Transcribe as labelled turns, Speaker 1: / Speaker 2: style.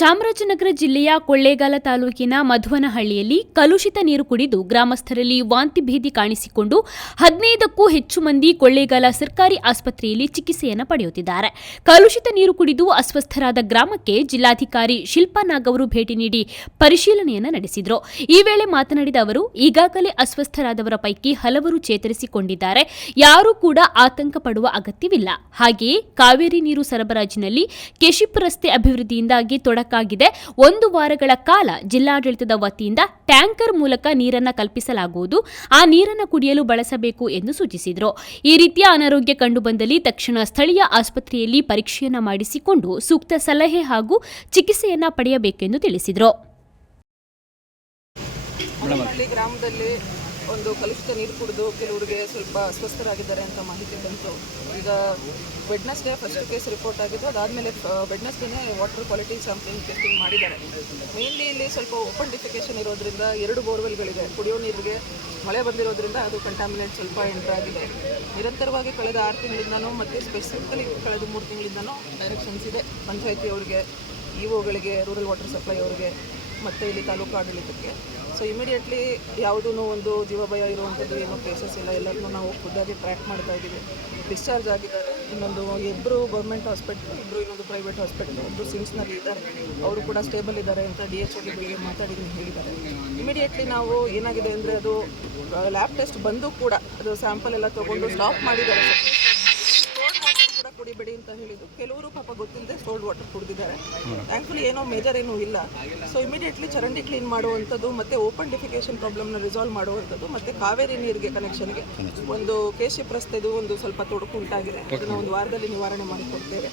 Speaker 1: ಚಾಮರಾಜನಗರ ಜಿಲ್ಲೆಯ ಕೊಳ್ಳೇಗಾಲ ತಾಲೂಕಿನ ಮಧುವನಹಳ್ಳಿಯಲ್ಲಿ ಕಲುಷಿತ ನೀರು ಕುಡಿದು ಗ್ರಾಮಸ್ಥರಲ್ಲಿ ವಾಂತಿ ಭೇದಿ ಕಾಣಿಸಿಕೊಂಡು ಹದಿನೈದಕ್ಕೂ ಹೆಚ್ಚು ಮಂದಿ ಕೊಳ್ಳೇಗಾಲ ಸರ್ಕಾರಿ ಆಸ್ಪತ್ರೆಯಲ್ಲಿ ಚಿಕಿತ್ಸೆಯನ್ನು ಪಡೆಯುತ್ತಿದ್ದಾರೆ. ಕಲುಷಿತ ನೀರು ಕುಡಿದು ಅಸ್ವಸ್ಥರಾದ ಗ್ರಾಮಕ್ಕೆ ಜಿಲ್ಲಾಧಿಕಾರಿ ಶಿಲ್ಪಾ ನಾಗ್ ಅವರು ಭೇಟಿ ನೀಡಿ ಪರಿಶೀಲನೆಯನ್ನು ನಡೆಸಿದರು. ಈ ವೇಳೆ ಮಾತನಾಡಿದ ಅವರು, ಈಗಾಗಲೇ ಅಸ್ವಸ್ಥರಾದವರ ಪೈಕಿ ಹಲವರು ಚೇತರಿಸಿಕೊಂಡಿದ್ದಾರೆ. ಯಾರೂ ಕೂಡ ಆತಂಕ ಪಡುವ ಅಗತ್ಯವಿಲ್ಲ. ಹಾಗೆಯೇ ಕಾವೇರಿ ನೀರು ಸರಬರಾಜಿನಲ್ಲಿ ಕೆಶಿಪ್ ರಸ್ತೆ ಅಭಿವೃದ್ಧಿಯಿಂದಾಗಿ ತೊಡಕಾಗಿದೆ ಒಂದು ವಾರಗಳ ಕಾಲ ಜಿಲ್ಲಾಡಳಿತದ ವತಿಯಿಂದ ಟ್ಯಾಂಕರ್ ಮೂಲಕ ನೀರನ್ನು ಕಲ್ಪಿಸಲಾಗುವುದು. ಆ ನೀರನ್ನು ಕುಡಿಯಲು ಬಳಸಬೇಕು ಎಂದು ಸೂಚಿಸಿದರು. ಈ ರೀತಿಯ ಅನಾರೋಗ್ಯ ಕಂಡುಬಂದಲ್ಲಿ ತಕ್ಷಣ ಸ್ಥಳೀಯ ಆಸ್ಪತ್ರೆಯಲ್ಲಿ ಪರೀಕ್ಷೆಯನ್ನು ಮಾಡಿಸಿಕೊಂಡು ಸೂಕ್ತ ಸಲಹೆ ಹಾಗೂ ಚಿಕಿತ್ಸೆಯನ್ನು ಪಡೆಯಬೇಕೆಂದು ತಿಳಿಸಿದರು.
Speaker 2: ಒಂದು ಕಲುಷಿತ ನೀರು ಕುಡಿದು ಕೆಲವರಿಗೆ ಸ್ವಲ್ಪ ಅಸ್ವಸ್ಥರಾಗಿದ್ದಾರೆ ಅಂತ ಮಾಹಿತಿ ಬಂತು. ಈಗ ವೆಡ್ನಸ್ಡೇ ಫಸ್ಟ್ ಕೇಸ್ ರಿಪೋರ್ಟ್ ಆಗಿದ್ದು, ಅದಾದಮೇಲೆ ವೆಡ್ನೆಸ್ಡೇನೆ ವಾಟರ್ ಕ್ವಾಲಿಟಿ ಸ್ಯಾಂಪ್ಲಿಂಗ್ ಟೆಸ್ಟಿಂಗ್ ಮಾಡಿದ್ದಾರೆ. ಮೇನ್ಲಿ ಇಲ್ಲಿ ಸ್ವಲ್ಪ ಓಪನ್ ಡಿಫಿಕೇಶನ್ ಇರೋದ್ರಿಂದ ಎರಡು ಬೋರ್ವೆಲ್ಗಳಿದೆ ಕುಡಿಯೋ ನೀರಿಗೆ ಮಳೆ ಬಂದಿರೋದ್ರಿಂದ ಅದು ಕಂಟಾಮಿನೇಟ್ ಸ್ವಲ್ಪ ಎಂಟರ್ ಆಗಿದೆ. ನಿರಂತರವಾಗಿ ಕಳೆದ ಆರು ತಿಂಗಳಿಂದನೂ ಮತ್ತು ಸ್ಪೆಸಿಫಿಕಲಿ ಕಳೆದ ಮೂರು ತಿಂಗಳಿಂದನೂ ಡೈರೆಕ್ಷನ್ಸ್ ಇದೆ. ಪಂಚಾಯತಿ ಅವರಿಗೆ ಇ ಓಗಳಿಗೆ ರೂರಲ್ ವಾಟರ್ ಸಪ್ಲೈ ಅವರಿಗೆ, ಮತ್ತು ಇಲ್ಲಿ ತಾಲೂಕು ಆಡಳಿತಕ್ಕೆ. ಸೊ ಇಮಿಡಿಯೇಟ್ಲಿ ಯಾವುದೂ ಒಂದು ಜೀವ ಭಯ ಇರುವಂಥದ್ದು ಏನೋ ಕೇಸಸ್ ಇಲ್ಲ, ಎಲ್ಲರನ್ನೂ ನಾವು ಖುದ್ದಾಗಿ ಟ್ರ್ಯಾಕ್ ಮಾಡ್ತಾ ಇದ್ದೀವಿ. ಡಿಸ್ಚಾರ್ಜ್ ಆಗಿದ್ದಾರೆ. ಇನ್ನೊಂದು ಇಬ್ಬರು ಗೌರ್ಮೆಂಟ್ ಹಾಸ್ಪಿಟ್ಲ್ ಇಬ್ಬರು ಇನ್ನೊಂದು ಪ್ರೈವೇಟ್ ಹಾಸ್ಪಿಟಲ್ ಇಬ್ಬರು ಸಿಮ್ಸ್ನಲ್ಲಿ ಇದ್ದಾರೆ. ಅವರು ಕೂಡ ಸ್ಟೇಬಲ್ ಇದ್ದಾರೆ ಅಂತ ಡಿ ಎಚ್ ಓಗೆ ಬೆಳಿಗ್ಗೆ ಮಾತಾಡಿ ಹೇಳಿದ್ದಾರೆ. ಇಮಿಡಿಯೇಟ್ಲಿ ನಾವು ಏನಾಗಿದೆ ಅಂದರೆ ಅದು ಲ್ಯಾಬ್ ಟೆಸ್ಟ್ ಬಂದು ಕೂಡ ಅದು ಸ್ಯಾಂಪಲ್ ಎಲ್ಲ ತೊಗೊಂಡು ಸ್ಟಾಪ್ ಮಾಡಿದ್ದಾರೆ. ಕುಡಿಬೇಡಿ ಅಂತ ಹೇಳಿದ್ರು. ಕೆಲವರು ಪಾಪ ಗೊತ್ತಿಲ್ಲದೆ ಸೋಲ್ಡ್ ವಾಟರ್ ಕುಡಿದಿದ್ದಾರೆ. ಥ್ಯಾಂಕ್ಫುಲಿ ಏನೋ ಮೇಜರ್ ಏನೂ ಇಲ್ಲ. ಸೊ ಇಮಿಡಿಯೇಟ್ಲಿ ಚರಂಡಿ ಕ್ಲೀನ್ ಮಾಡುವಂಥದ್ದು ಮತ್ತೆ ಓಪನ್ ಡಿಫಿಕೇಶನ್ ಪ್ರಾಬ್ಲಮ್ನ ರಿಸಾಲ್ವ್ ಮಾಡುವಂಥದ್ದು ಮತ್ತೆ ಕಾವೇರಿ ನೀರಿಗೆ ಕನೆಕ್ಷನ್ಗೆ ಒಂದು ಕೇಶಿಪ್ ರಸ್ತೆದು ಒಂದು ಸ್ವಲ್ಪ ತೊಡಕು ಉಂಟಾಗಿದೆ. ಅದನ್ನು ಒಂದು ವಾರದಲ್ಲಿ ನಿವಾರಣೆ ಮಾಡಿಕೊಡ್ತೇವೆ.